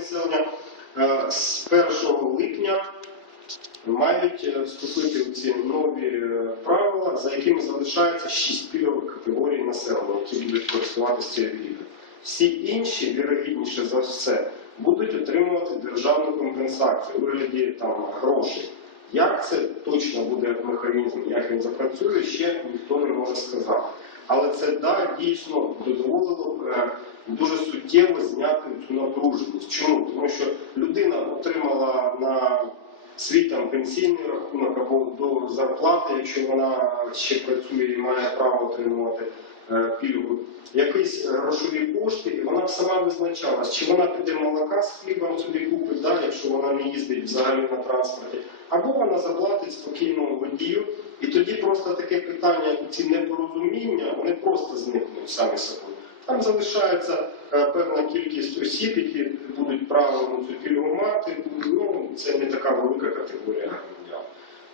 населення е, з 1 липня мають е, вступити в ці нові е, правила, за якими залишається 6 пільгових категорій населення, які будуть користуватися цією пільгою. Всі інші, вірогідніше за все, будуть отримувати державну компенсацію у вигляді там, грошей. Як це точно буде механізм, як він запрацює, ще ніхто не може сказати. Але це да, дійсно дозволило б е, дуже суттєво зняти цю напруженість. Чому? Тому що людина отримала на свій там пенсійний рахунок або до зарплати, якщо вона ще працює і має право отримувати е, пільгу, якісь грошові кошти, і вона б сама визначалась, чи вона піде молока з хлібом собі купить, да, якщо вона не їздить взагалі на транспорті, або вона заплатить спокійно водію, і тоді просто таке питання, ці непорозуміння, вони просто зникнуть самі собою. Там залишається е, певна кількість осіб, які будуть правильно цю пільгу мати. Ну, це не така велика категорія громадян.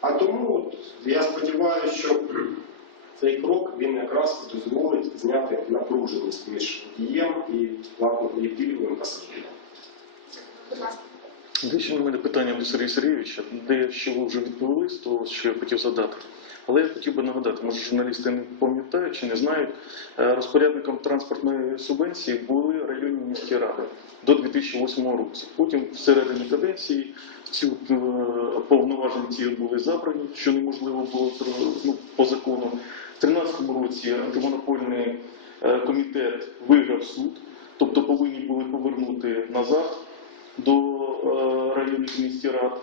А тому от, я сподіваюся, що цей крок він якраз дозволить зняти напруженість між дієм і і пільговим пасажиром. Ласка. В мене питання до Сергія Сергійовича, де що ви вже відповіли з того, що я хотів задати. Але я хотів би нагадати, може журналісти не пам'ятають чи не знають, е, розпорядником транспортної субвенції були районні міські ради до 2008 року. Потім всередині каденції ці е, повноваження ці були забрані, що неможливо було ну, по закону. В 2013 році антимонопольний е, комітет виграв суд, тобто повинні були повернути назад до е, районних міських рад,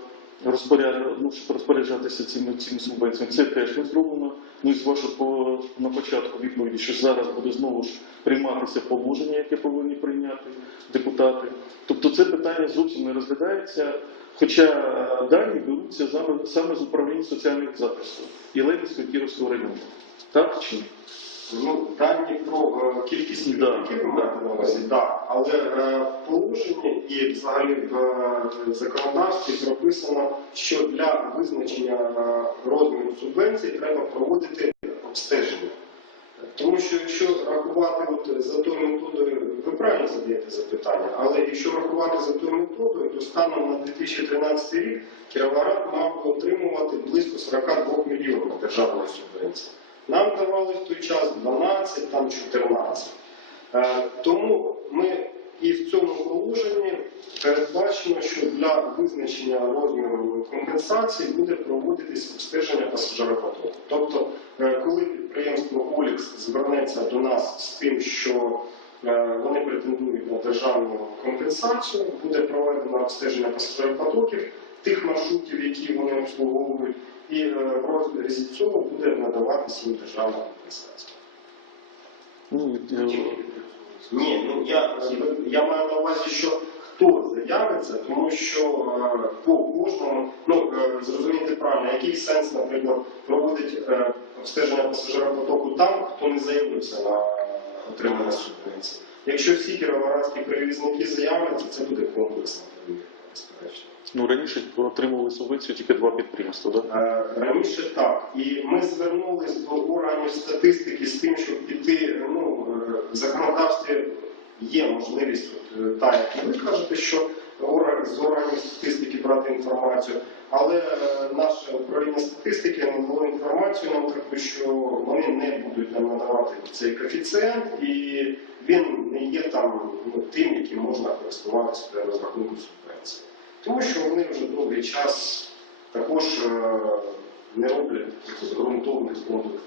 ну, розпоряджатися цими, цими субвенціями. Це теж не зроблено. Ну і з вашого на початку відповіді, що зараз буде знову ж прийматися положення, яке повинні прийняти депутати. Тобто це питання зовсім не розглядається, хоча е, дані беруться саме, з управління соціальних захисту і Кіровського району. Так чи ні? Ну, дані про е, кількість Да, людей, ви маєте на увазі, да. але е, в положенні і взагалі в е, законодавстві прописано, що для визначення розміру субвенцій треба проводити обстеження. Тому що якщо рахувати от за тою методою, ви правильно задаєте запитання, але якщо рахувати за тою методою, то станом на 2013 рік Кіровоград мав би отримувати близько 42 мільйонів державної субвенції. Нам давали в той час 12, там 14. Е, Тому ми і в цьому положенні передбачено, що для визначення розміру компенсації буде проводитись обстеження пасажиропотоку. Тобто, е, коли підприємство Олікс звернеться до нас з тим, що е, вони претендують на державну компенсацію, буде проведено обстеження пасажиропотоків тих маршрутів, які вони обслуговують, і е, в розрізі цього буде надаватися їм державна компенсація. Ну, Ні, ну я, я маю на увазі, що хто заявиться, тому що е, по кожному, ну е, зрозумійте правильно, який сенс, наприклад, проводить е, обстеження пасажиропотоку там, хто не заявився на отримання субвенції. Якщо всі кіровоградські перевізники заявляться, це буде. Ну, раніше отримували субвенцію тільки два підприємства, так? Е, Раніше так. І ми звернулись до органів статистики з тим, щоб піти. Ну, е, в законодавстві є можливість, от, е, та, як ви кажете, що з органів статистики брати інформацію, але наше управління статистики надало інформацію нам таку, що вони не будуть нам надавати цей коефіцієнт, і він не є там ну, тим, яким можна користуватися для розрахунку субвенції. Тому що вони вже довгий час також е, не роблять ґрунтовних обстежень.